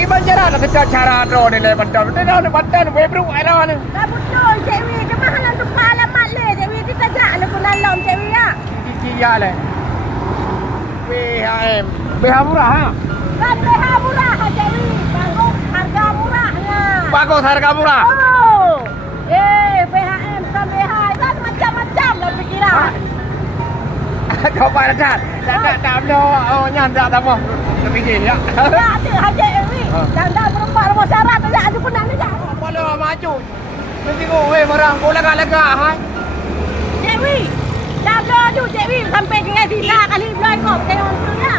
gimana cara nak kita cara drone ni betul betul ni betul web ru era ni. Dah betul Cik Wee. Kemahalan tu alamat le Cik Wee. Kita jak le pun dalam Cik Wee ya. Iya le. BHM. BH murah ha. Kan BH murah Cik Wee. Bagus harga murahnya. Bagus harga murah. Oh. BHM kan BH kan macam-macam lah pikiran. Kau pada dah. Tak belum nyandak tak apa. Tapi gini ya. Ya tu Haji Wee. Dan berempat rumah syarat tu ya. Ada pun nak ya. Apa maju. Nanti kau barang kau lega-lega ha. Cik Wee. Dah belum Cik Wee sampai dengan sila kali belum kau tengok tu ya.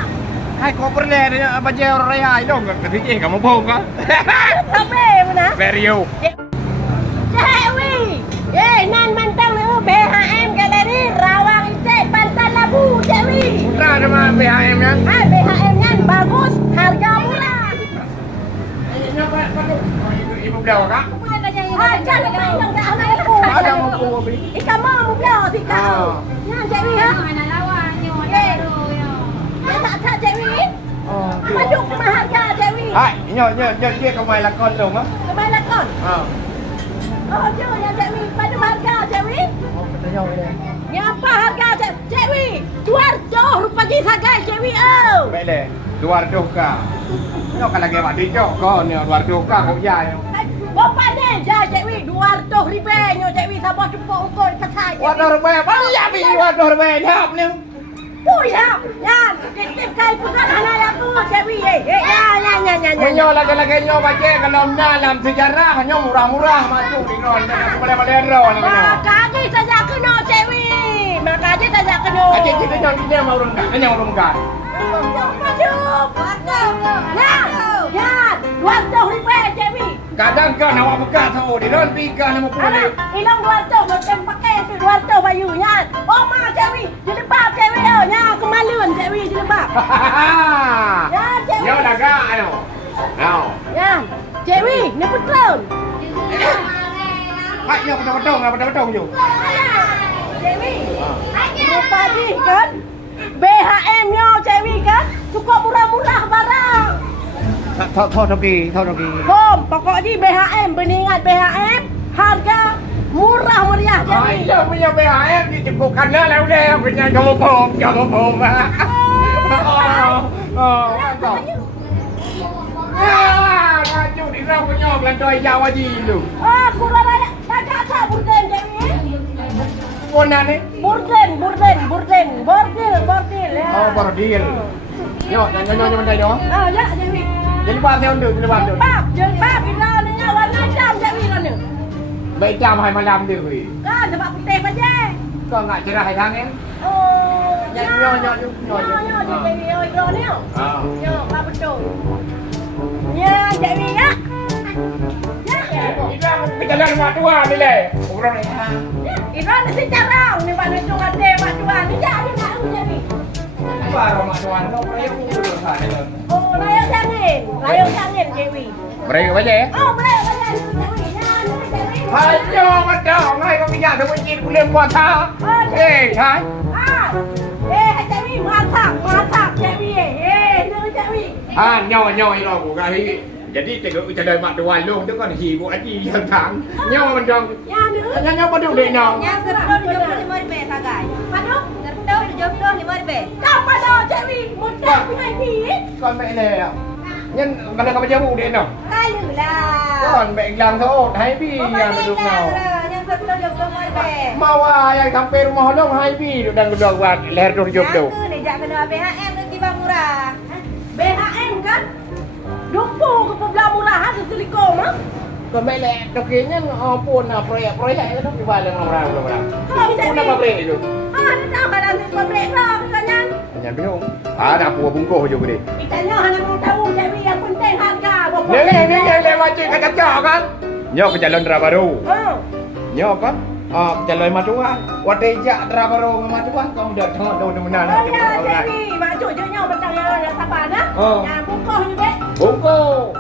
Hai kau perlu ni baca orang raya dong. Tapi kamu bohong kan? Sampai mana? Vario. Cik Wee. Nan mantang ni BHM Galeri Rawang Icek Pantai Labu Cik Wee. Murah nama BHM nya. BHM nya bagus, harga murah. Ibu belau kak? Jangan main yang dah main aku. Ada mampu abi. Ikan mau belau si kau. Yang Cik Wee ha? Tak Cik Wee. Maduk mahal harga Cik Wee. Hai, dia kau main lakon dong ah. Kemai lakon. Oh, dia yang Cik Wee. Pada harga Cik Wee. Oh, bertanya ni. Yang apa harga Cik Wee? 200 rupiah sagai Cik Wee oh. Baik le. 200 ka. Kau kalau lagi mak dijok kau ni 200 ka kau ya. Bapak ni je Cik Wee 200 ribu Cik Wee sabah cepuk ukur di pasar. 200 rupiah. Bang ya bi 200 rupiah hap ni. Oh ya. Ya, titip kai bukan anak aku Cik Wee. Ya. Menyo lagi-lagi nyo baca kalau dalam sejarah nyo murah-murah maju di ron. Boleh-boleh ron ni. Makanya saja kena Cik Wee. Makanya saja kena. Acik kita nyo ni mau urungkan. Hanya urungkan. Ya, 200 ribu Cik Wee. Kadang kan awak buka tahu di ron pika nama pulih. Hilang 200 macam pakai tu 200 bayunya. Oh mak Cik Wee, di lebab Cik Wee oh. Ya, kemaluan Cik Wee di lebab. Ya, Cik Wee. Nyo laga ayo. Now. Ya, Cik Wee, ni betul. Hai, nyo betul-betul je. Cik Wee. Lupa ni kan? BHM nya Cik Wee kan? Cukup murah-murah barang. Thau lagi. Kom, pokoknya BHM, beningat BHM, harga murah meriah Cik Wee. Ai, punya BHM dicukupkan lah udah punya kamu bom. Maju di rau punya belandoi Jawa ji lu. Kurang raya, tak burden Cik Wee. Mana ni? Burden. Bordil ya. Oh, bordil. Yo, nyo benda yo. Ya Cik Wee. Jadi buat saya undur, Jilbab ina ni warna hitam Cik Wee kan ni. Baik jam hai malam dia weh. Kan sebab putih aja. Kau enggak cerah hai tangan. Oh, Nyo. Cik Wee oi ro ni. Ah. Yo, apa betul. Ya, Cik Wee ya. Kita nak mak tua ni le. Orang ni. Iran ni sejarah ni mana tu ada mak tua ni jadi nak Cik Wee. Baru mak tua no perlu urus sana. Oh, layang sangin Cik Wee. Mereka baca ya? Oh, boleh Cik Wee. Ya, ni Cik Wee. Ayo, macam hai kau minyak tu mencit kulit puasa. Hai. Cik Wee masak Cik Wee. Ni Cik Wee. Nyo ilo bu kai. Jadi tengok kita dah mak tua long tu kan hibu aji yang tang. Nyo mendong. Ya, ni. Nyo padu dek nyo. Yang RM75 sagai. Padu? RM75. Kau pada Cik Wee. Mudah VIP. Con mẹ nè. Nhân kalau kau jamu dek no. Kayulah. Con mẹ lang thot hai bi yang duduk nyo. Yang RM75. Mau yang sampai rumah long hai bi dan duduk buat leher tu hidup tu. Yang ni jak kena BHM nanti bang murah. BHM kan? Dumpu ke pebelah murahan tu telekom ah. Con mẹ lẹ đọc kiến nhân pun proyek itu di balik orang. Pun apa proyek itu? Ni tahu kan nanti pabrik lah katanya. Jangan bingung. Ada buah bungkus je boleh. Itanya hanya mau tahu Cik Wee yang penting harga. Ni macam kata cak kan? Nyo ke jalan Drabaru. Nyo kan? Jalan Matuan. Wadejak Drabaru Matuan kau dah tahu mana. Oh ya Cik Wee, mak cucu nya macam yang sabar nah. Yang bungkus ni be. Bungkus.